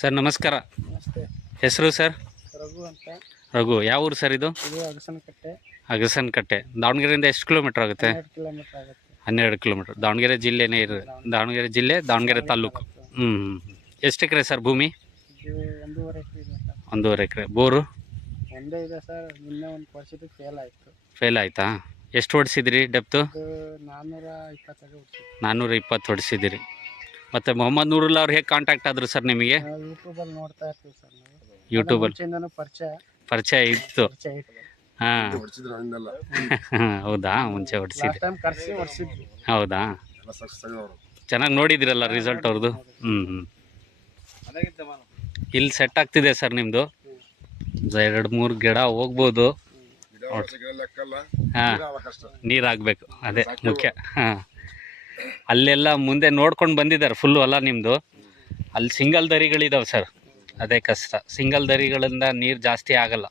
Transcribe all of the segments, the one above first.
Sir ನಮಸ್ಕಾರ. ನಮಸ್ತೆ. ಹೆಸರು ಸರ್? ರಘು ಅಂತ. ರಘು. ಯಾವ ಊರು ಸರ್ ಇದು? ಅಗಸನಕಟ್ಟೆ. ಅಗಸನಕಟ್ಟೆ. ದಾವಣಗೆರೆಯಿಂದ ಎಷ್ಟು ಕಿಲೋಮೀಟರ್ ಆಗುತ್ತೆ? 12 ಕಿಲೋಮೀಟರ್ ಆಗುತ್ತೆ. 12 ಕಿಲೋಮೀಟರ್. ದಾವಣಗೆರೆ ಜಿಲ್ಲೆನೇ ಇರೋದು. ದಾವಣಗೆರೆ ಜಿಲ್ಲೆ, ದಾವಣಗೆರೆ ತಾಲೂಕು. ಎಷ್ಟು ಎಕರೆ ಸರ್ ಭೂಮಿ? ಇದು 1.5 ಎಕರೆ ಇದೆ ಸರ್. 1.5 ಎಕರೆ. ಬೋರು? ಒಂದೇ ಇದೆ ಸರ್. ನಿನ್ನೆ ಒಂದು ವರ್ಷದ ಫೇಲ್ ಆಯಿತು. ಫೇಲ್ ಆಯಿತಾ? ಎಷ್ಟು ಹೊಡಿಸಿದಿರಿ ಡೆಪ್ತು? 420 ಹೊಡಿಸಿದ್ವಿ. 420 ಹೊಡಿಸಿದಿರಿ. ಮತ್ತು ಮೊಹಮ್ಮದ್ ನೂರುಲ್ಲಾ ಅವ್ರು ಹೇಗೆ ಕಾಂಟ್ಯಾಕ್ಟ್ ಆದರು ಸರ್ ನಿಮಗೆ? ಯೂಟ್ಯೂಬಲ್ಲಿ ನೋಡ್ತಾ ಇರ್ತೀವಿ ಸರ್ ನಾವು. ಯೂಟ್ಯೂಬಲ್ಲಿ ಪರಿಚಯ ಇತ್ತು. ಹಾಂ ಹೌದಾ? ಮುಂಚೆ ಹೊಡಿಸಿದ್ರಿ. ಹೌದಾ? ಚೆನ್ನಾಗಿ ನೋಡಿದಿರಲ್ಲ ರಿಸಲ್ಟ್ ಅವ್ರದ್ದು? ಇಲ್ಲಿ ಸೆಟ್ ಆಗ್ತಿದೆ ಸರ್ ನಿಮ್ಮದು. 2-3 ಗಿಡ ಹೋಗ್ಬೋದು. ಹಾಂ, ನೀರು ಹಾಕ್ಬೇಕು, ಅದೇ ಮುಖ್ಯ. ಹಾಂ, ಅಲ್ಲೆಲ್ಲ ಮುಂದೆ ನೋಡ್ಕೊಂಡು ಬಂದಿದ್ದಾರೆ ಫುಲ್ಲು ಹೊಲ ನಿಮ್ಮದು. ಅಲ್ಲಿ ಸಿಂಗಲ್ ದರಿಗಳಿದಾವೆ ಸರ್, ಅದೇ ಕಷ್ಟ. ಸಿಂಗಲ್ ದರಿಗಳಿಂದ ನೀರು ಜಾಸ್ತಿ ಆಗಲ್ಲ.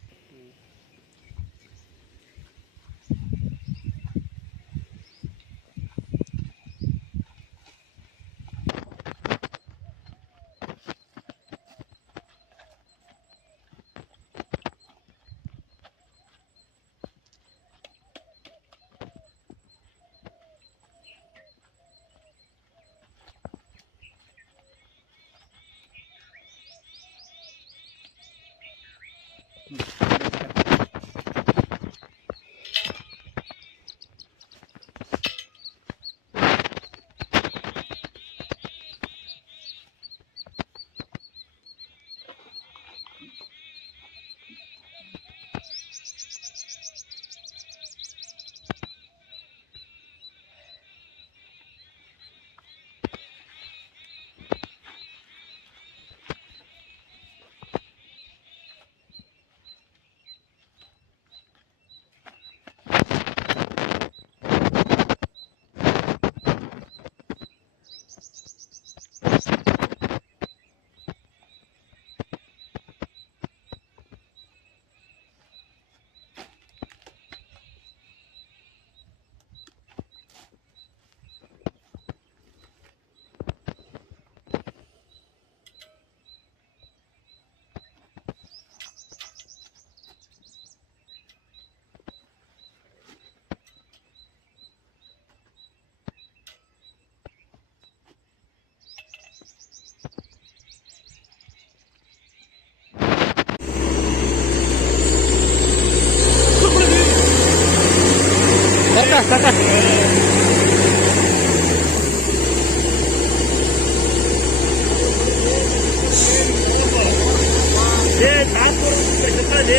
ये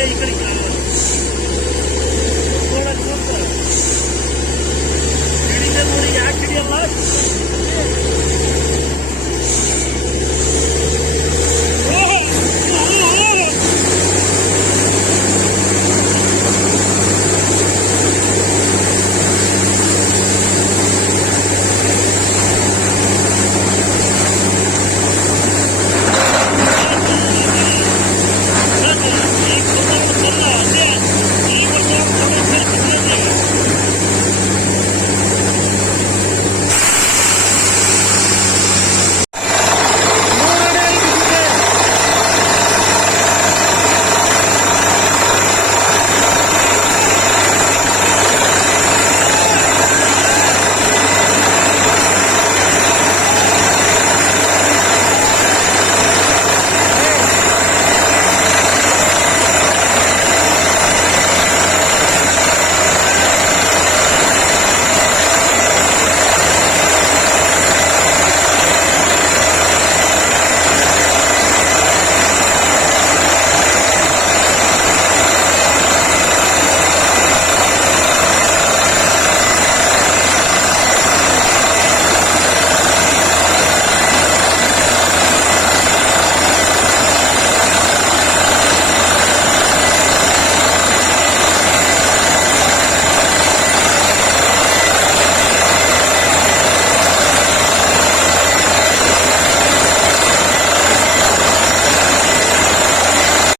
7 करोड़